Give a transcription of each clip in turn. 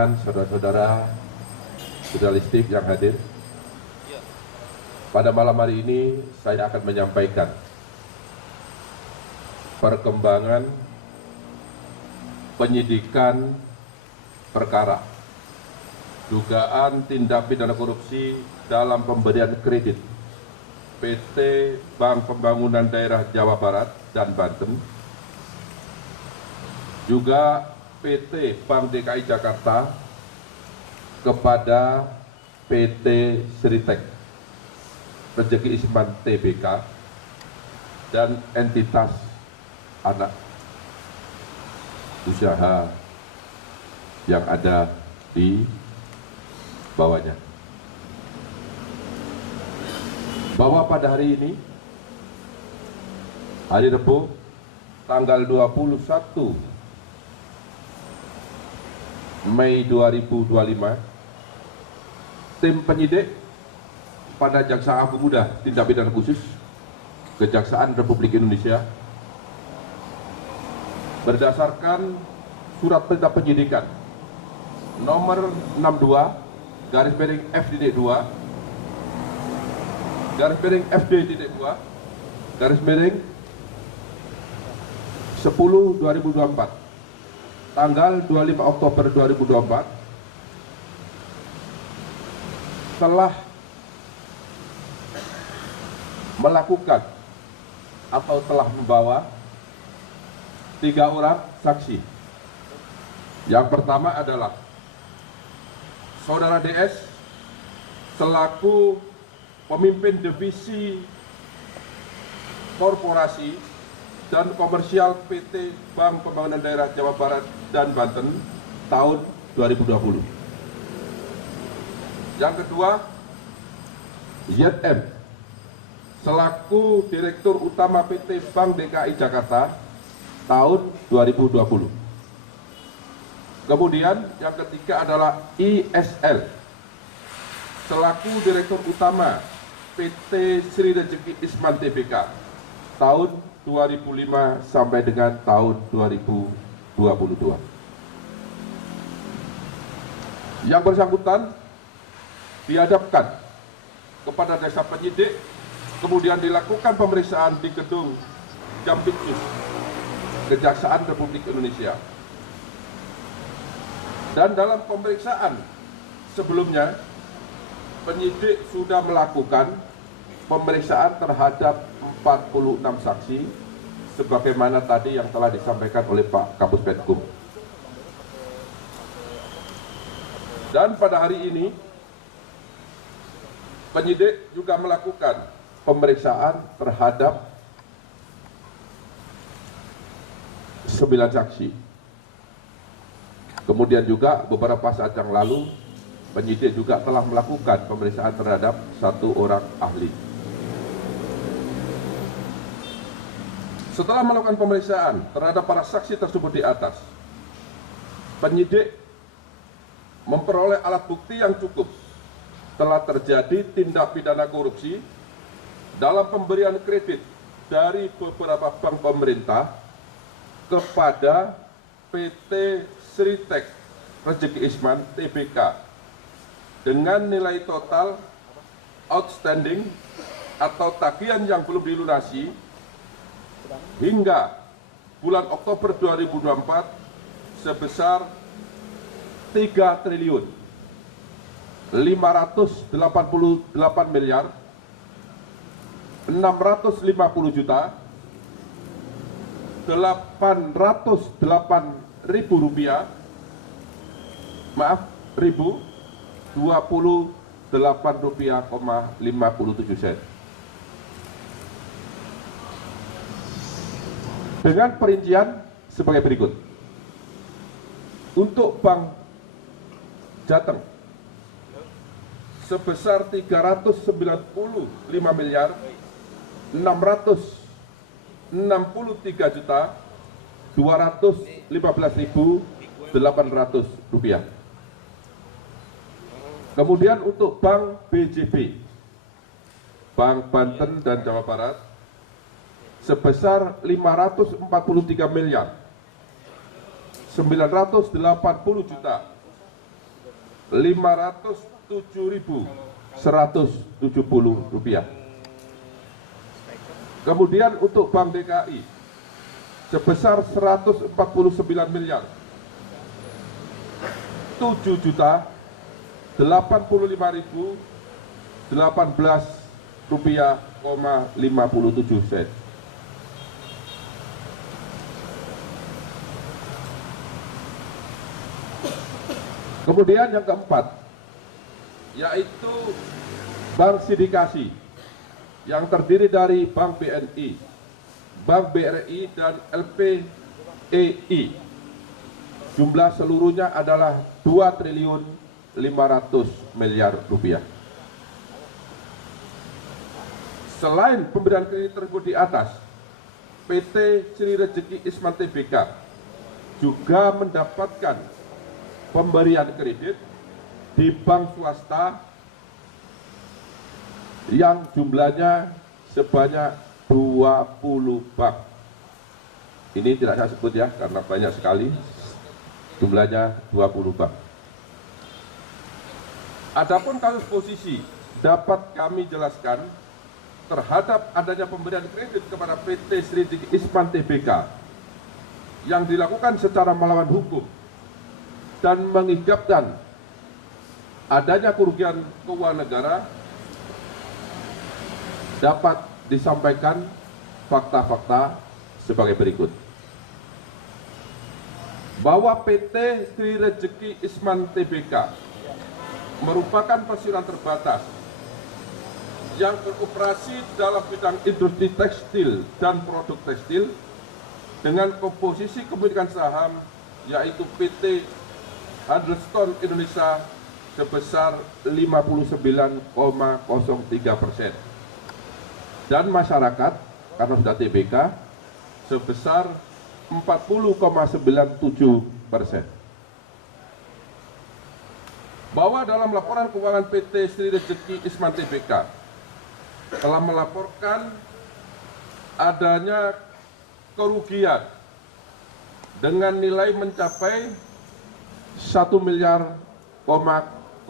Saudara-saudara jurnalistik yang hadir, pada malam hari ini saya akan menyampaikan perkembangan penyidikan perkara dugaan tindak pidana korupsi dalam pemberian kredit PT Bank Pembangunan Daerah Jawa Barat dan Banten, juga PT Bank DKI Jakarta kepada PT Sritek Rezeki Isman Tbk dan entitas anak usaha yang ada di bawahnya. Bahwa pada hari ini, hari Rabu, tanggal 21 Mei 2025, tim penyidik pada Jaksa Agung Muda Tindak Pidana Khusus Kejaksaan Republik Indonesia berdasarkan surat perintah penyidikan nomor 62 garis miring F.2 garis miring FD.2 garis miring 10/2024 tanggal 25 Oktober 2024 telah melakukan atau telah membawa 3 orang saksi. Yang pertama adalah Saudara DS selaku pemimpin divisi korporasi dan komersial PT Bank Pembangunan Daerah Jawa Barat dan Banten tahun 2020. Yang kedua, ZM selaku Direktur Utama PT Bank DKI Jakarta tahun 2020. Kemudian yang ketiga adalah ISL selaku Direktur Utama PT Sri Rezeki Isman Tbk tahun 2005 sampai dengan tahun 2022. Yang bersangkutan dihadapkan kepada Jaksa Penyidik, kemudian dilakukan pemeriksaan di gedung Jampitsus Kejaksaan Republik Indonesia. Dan dalam pemeriksaan sebelumnya, penyidik sudah melakukan pemeriksaan terhadap 46 saksi sebagaimana tadi yang telah disampaikan oleh Pak Kapus Penkum. Dan pada hari ini penyidik juga melakukan pemeriksaan terhadap 9 saksi. Kemudian juga beberapa saat yang lalu penyidik juga telah melakukan pemeriksaan terhadap 1 orang ahli. Setelah melakukan pemeriksaan terhadap para saksi tersebut di atas, penyidik memperoleh alat bukti yang cukup telah terjadi tindak pidana korupsi dalam pemberian kredit dari beberapa bank pemerintah kepada PT Sritek Rezeki Isman Tbk dengan nilai total outstanding atau tagihan yang belum dilunasi hingga bulan Oktober 2024 sebesar 3 triliun 588 miliar 650 juta 808 ribu rupiah, maaf, ribu 28 rupiah, 57 sen. Dengan perincian sebagai berikut. Untuk Bank Jateng sebesar 395 miliar 663 juta 215.800 rupiah. Kemudian untuk Bank BJB, Bank Banten dan Jawa Barat sebesar 543 miliar 980 juta Rp507.170. Kemudian untuk Bank DKI sebesar Rp149 miliar 7.018.018,57 sen. Kemudian yang keempat, yaitu bank sindikasi yang terdiri dari Bank BNI, Bank BRI, dan LPEI. Jumlah seluruhnya adalah Rp2.500.000.000. Selain pemberian kredit tersebut di atas, PT Sri Rejeki Isman Tbk juga mendapatkan pemberian kredit di bank swasta yang jumlahnya sebanyak 20 bank. Ini tidak saya sebut ya, karena banyak sekali, jumlahnya 20 bank. Adapun kasus posisi dapat kami jelaskan terhadap adanya pemberian kredit kepada PT Sri Rejeki Isman Tbk yang dilakukan secara melawan hukum dan mengakibatkan adanya kerugian keuangan negara, dapat disampaikan fakta-fakta sebagai berikut. Bahwa PT Sri Rejeki Isman Tbk merupakan perseroan terbatas yang beroperasi dalam bidang industri tekstil dan produk tekstil dengan komposisi kepemilikan saham yaitu PT Huddleston Indonesia sebesar 59,03% dan masyarakat karena sudah TBK sebesar 40,97%. Bahwa dalam laporan keuangan PT Sri Rejeki Isman Tbk telah melaporkan adanya kerugian dengan nilai mencapai 1 miliar 08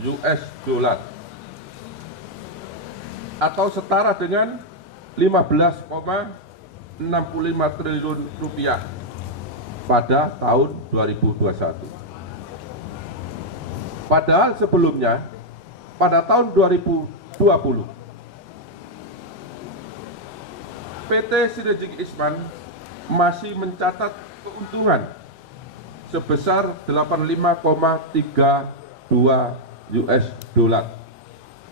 US dollar atau setara dengan 15,65 triliun rupiah pada tahun 2021. Padahal sebelumnya pada tahun 2020 PT Sri Rejeki Isman masih mencatat keuntungan sebesar 85,32 US dollar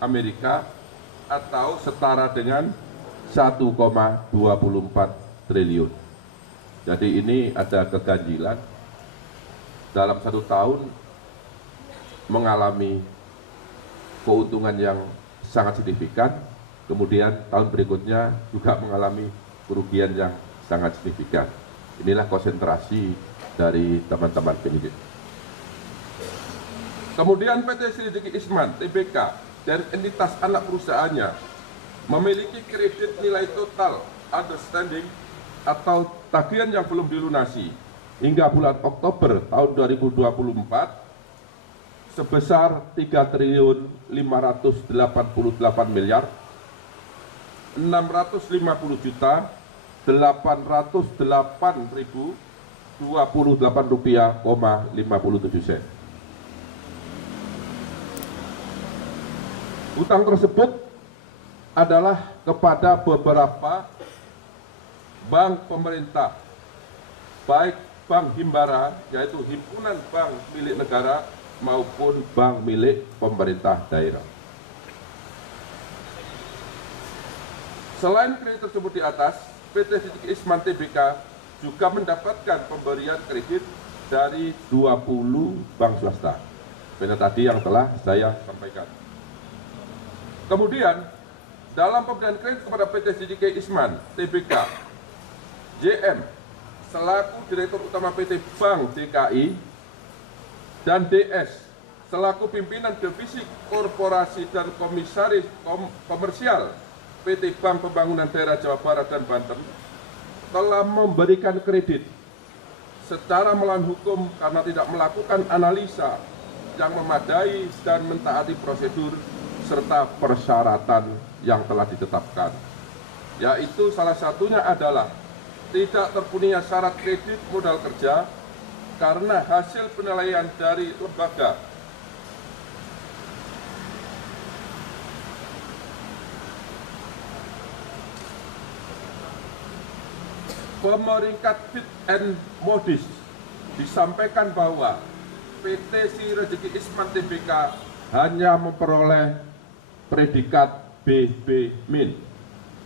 Amerika atau setara dengan 1,24 triliun. Jadi ini ada keganjilan dalam satu tahun mengalami keuntungan yang sangat signifikan, kemudian tahun berikutnya juga mengalami kerugian yang sangat signifikan. Inilah konsentrasi dari teman-teman penyidik. Kemudian PT Sri Rejeki Isman Tbk dan entitas anak perusahaannya memiliki kredit nilai total outstanding atau tagihan yang belum dilunasi hingga bulan Oktober tahun 2024 sebesar 3.538.808.028.028 rupiah,57 sen. Utang tersebut adalah kepada beberapa bank pemerintah, baik bank himbara yaitu himpunan bank milik negara maupun bank milik pemerintah daerah. Selain kredit tersebut di atas, PT Sri Rejeki Isman Tbk juga mendapatkan pemberian kredit dari 20 bank swasta. Seperti tadi yang telah saya sampaikan. Kemudian, dalam pemberian kredit kepada PT Sri Rejeki Isman Tbk, JM selaku Direktur Utama PT Bank DKI dan DS selaku pimpinan divisi korporasi dan komisaris komersial PT Bank Pembangunan Daerah Jawa Barat dan Banten telah memberikan kredit secara melawan hukum karena tidak melakukan analisa yang memadai dan mentaati prosedur serta persyaratan yang telah ditetapkan. Yaitu salah satunya adalah tidak terpenuhinya syarat kredit modal kerja karena hasil penilaian dari lembaga pemeringkat Fit and Modis disampaikan bahwa PT Sri Rezeki Isman Tbk hanya memperoleh predikat BB-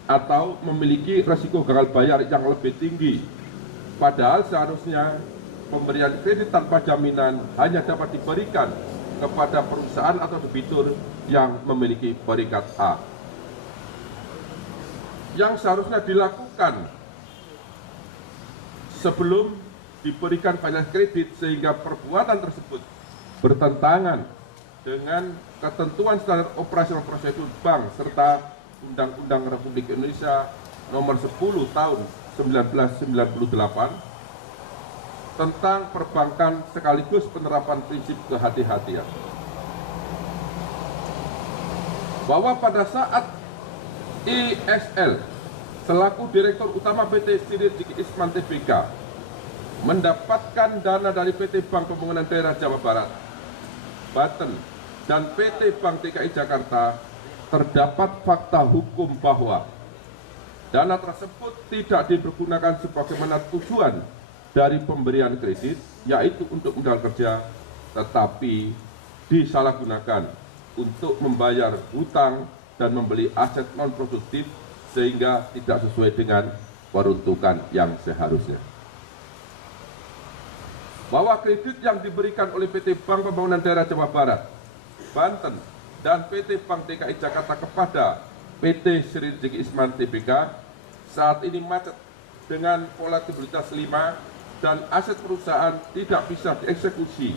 atau memiliki resiko gagal bayar yang lebih tinggi. Padahal seharusnya pemberian kredit tanpa jaminan hanya dapat diberikan kepada perusahaan atau debitur yang memiliki peringkat A. Yang seharusnya dilakukan sebelum diberikan finance kredit sehingga perbuatan tersebut bertentangan dengan ketentuan standar operasional prosedur bank serta Undang-Undang Republik Indonesia Nomor 10 Tahun 1998 tentang perbankan sekaligus penerapan prinsip kehati-hatian. Bahwa pada saat ISL selaku Direktur Utama PT Sri Rezeki Isman Tbk mendapatkan dana dari PT Bank Pembangunan Daerah Jawa Barat, Banten, dan PT Bank DKI Jakarta, terdapat fakta hukum bahwa dana tersebut tidak dipergunakan sebagaimana tujuan dari pemberian kredit, yaitu untuk modal kerja, tetapi disalahgunakan untuk membayar hutang dan membeli aset non-produktif sehingga tidak sesuai dengan peruntukan yang seharusnya. Bahwa kredit yang diberikan oleh PT Bank Pembangunan Daerah Jawa Barat, Banten, dan PT Bank DKI Jakarta kepada PT Sri Rezeki Isman Tbk saat ini macet dengan volatilitas 5 dan aset perusahaan tidak bisa dieksekusi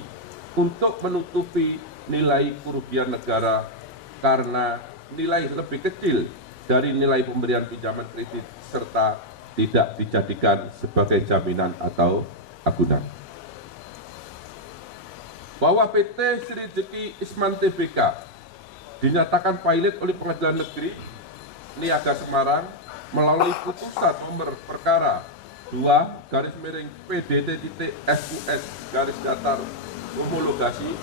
untuk menutupi nilai kerugian negara karena nilai lebih kecil dari nilai pemberian pinjaman kredit serta tidak dijadikan sebagai jaminan atau agunan. Bahwa PT Sri Rezeki Isman Tbk dinyatakan pilot oleh Pengadilan Negeri Niaga Semarang melalui putusan nomor perkara 2/PDT.SUS homologasi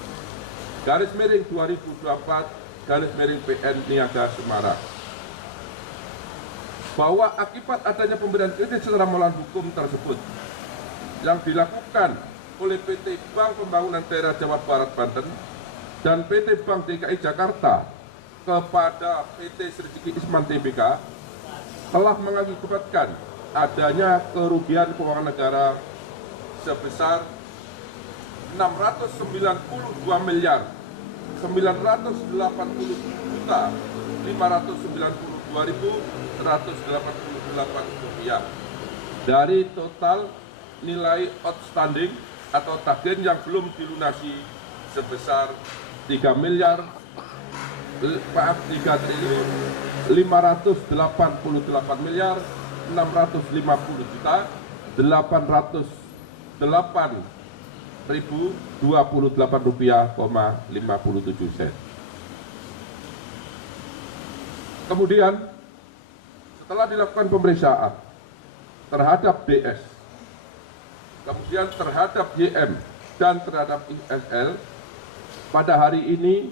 /2024/PN Niaga Semarang bahwa akibat adanya pemberian kredit secara melawan hukum tersebut yang dilakukan oleh PT Bank Pembangunan Daerah Jawa Barat Banten dan PT Bank DKI Jakarta kepada PT Sri Rezeki Isman Tbk telah mengakibatkan adanya kerugian keuangan negara sebesar 692.592.188 rupiah dari total nilai outstanding atau tagihan yang belum dilunasi sebesar 3.538.808.028.027 rupiah,57 sen. Kemudian setelah dilakukan pemeriksaan terhadap DS, kemudian terhadap YM dan terhadap ISL, pada hari ini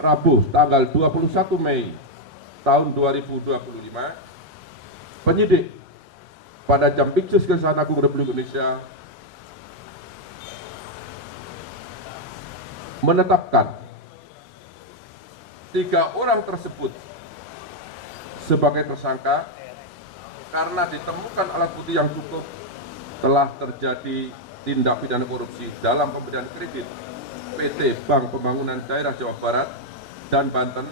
Rabu tanggal 21 Mei tahun 2025, penyidik pada Jampitsus Kejaksaan Agung Republik Indonesia menetapkan 3 orang tersebut sebagai tersangka karena ditemukan alat bukti yang cukup telah terjadi tindak pidana korupsi dalam pemberian kredit PT Bank Pembangunan Daerah Jawa Barat dan Banten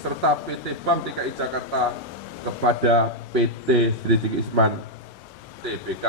serta PT Bank DKI Jakarta kepada PT Sri Rezeki Isman Tbk.